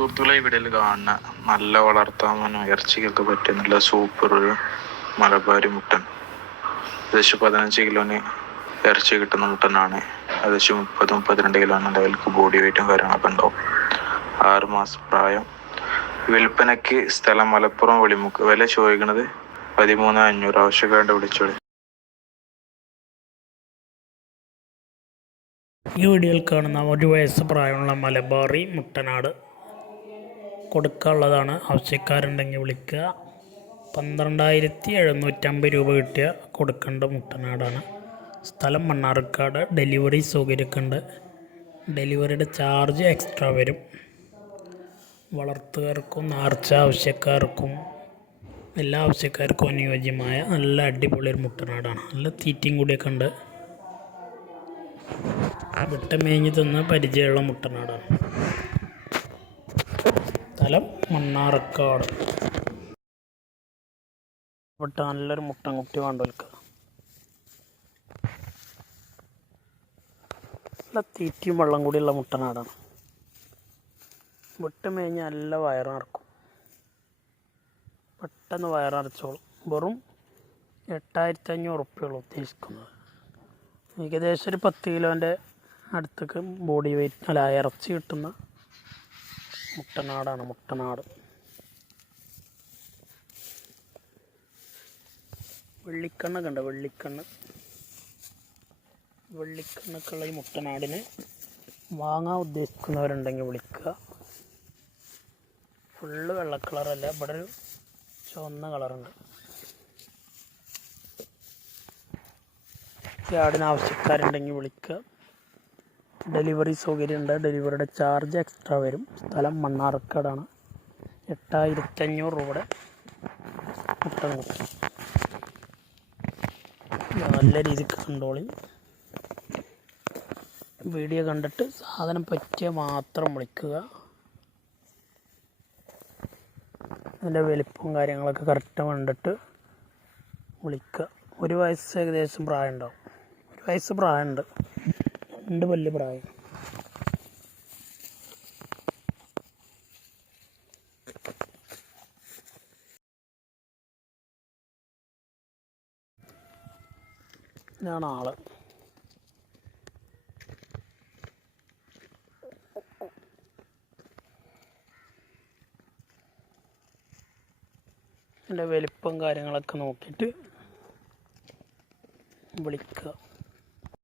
സുഹൃത്തുക്കളെ ഈ വീഡിയോയിൽ കാണുന്ന നല്ല വളർത്താൻ ഇറച്ചിക്കൊക്കെ പറ്റിയ നല്ല സൂപ്പർ ഒരു മലബാരി മുട്ടൻ. ഏകദേശം 15 കിലോന് ഇറച്ചി കിട്ടുന്ന മുട്ടനാണ്. ഏകദേശം 30-32 കിലോന് ലെവലിക്ക് ബോഡി വെയിറ്റും കാര്യങ്ങളൊക്കെ ഉണ്ടാവും. 6 മാസം പ്രായം. വിൽപ്പനയ്ക്ക് സ്ഥലം മലപ്പുറം വെളിമുക്ക്. വില ചോദിക്കുന്നത് 13,500. ആവശ്യക്കാരുടെ വിളിച്ചോളി. ഈ വീഡിയോയിൽ കാണുന്ന 1 വയസ്സ് പ്രായമുള്ള മലബാറി മുട്ടനാട് കൊടുക്കാനുള്ളതാണ്. ആവശ്യക്കാരുണ്ടെങ്കിൽ വിളിക്കുക. 12,750 രൂപ കിട്ടിയ കൊടുക്കേണ്ട മുട്ടനാടാണ്. സ്ഥലം മണ്ണാർക്കാട്. ഡെലിവറി സൗകര്യമൊക്കെ ഉണ്ട്. ഡെലിവറിയുടെ ചാർജ് എക്സ്ട്രാ വരും. വളർത്തുകാർക്കും നേർച്ച ആവശ്യക്കാർക്കും എല്ലാ ആവശ്യക്കാർക്കും അനുയോജ്യമായ നല്ല അടിപൊളി ഒരു മുട്ടനാടാണ്. നല്ല തീറ്റയും കൂടിയൊക്കെ ഉണ്ട്. വിട്ട മേഞ്ഞ് തിന്ന് പരിചയമുള്ള മുട്ടനാടാണ്. സ്ഥലം മണ്ണാർക്കാട്. വിട്ട നല്ലൊരു മുട്ടൻകുട്ടി വേണ്ടവർക്ക്. നല്ല തീറ്റയും വെള്ളം കൂടിയുള്ള മുട്ടനാടാണ്. വിട്ട് മേഞ്ഞ് നല്ല വയറിറക്കും. പെട്ടെന്ന് വയറിറച്ചോളും. വെറും 8,500 ഉറുപ്പ്യയുള്ളൂ ഉദ്ദേശിക്കുന്നത്. ഏകദേശം ഒരു 10 കിലോൻ്റെ അടുത്തേക്ക് ബോഡി വെയിറ്റ് അല്ല ഇറച്ചി കിട്ടുന്ന മുട്ടനാടാണ്. മുട്ടനാട് വെള്ളിക്കണ്ണൊക്കെ ഉണ്ട്. വെള്ളിക്കണ്ണൊക്കെയുള്ള ഈ മുട്ടനാടിന് വാങ്ങാൻ ഉദ്ദേശിക്കുന്നവരുണ്ടെങ്കിൽ വിളിക്കുക. ഫുള്ള് വെള്ള കളറല്ല, ഇവിടെ ഒരു ചുവന്ന കളറുണ്ട്. ഈ ആടിന് ആവശ്യക്കാരുണ്ടെങ്കിൽ വിളിക്കുക. ഡെലിവറി സൗകര്യമുണ്ട്. ഡെലിവറിയുടെ ചാർജ് എക്സ്ട്രാ വരും. സ്ഥലം മണ്ണാർക്കാടാണ്. 8,500 രൂപയുടെ മുട്ടൻ കുട്ടി. നല്ല രീതിക്ക് കണ്ടോളി. വീഡിയോ കണ്ടിട്ട് സാധനം പറ്റിയ മാത്രം വിളിക്കുക. അതിൻ്റെ വലിപ്പവും കാര്യങ്ങളൊക്കെ കറക്റ്റ് കണ്ടിട്ട് വിളിക്കുക. 1 വയസ്സ് ഏകദേശം പ്രായം ഉണ്ടാവും. 1 വയസ്സ് പ്രായമുണ്ട്. 2 പല്ല് പ്രായം. ഇതാണ് ആള്. അതിൻ്റെ വലിപ്പം കാര്യങ്ങളൊക്കെ നോക്കിയിട്ട് വിളിക്കുക.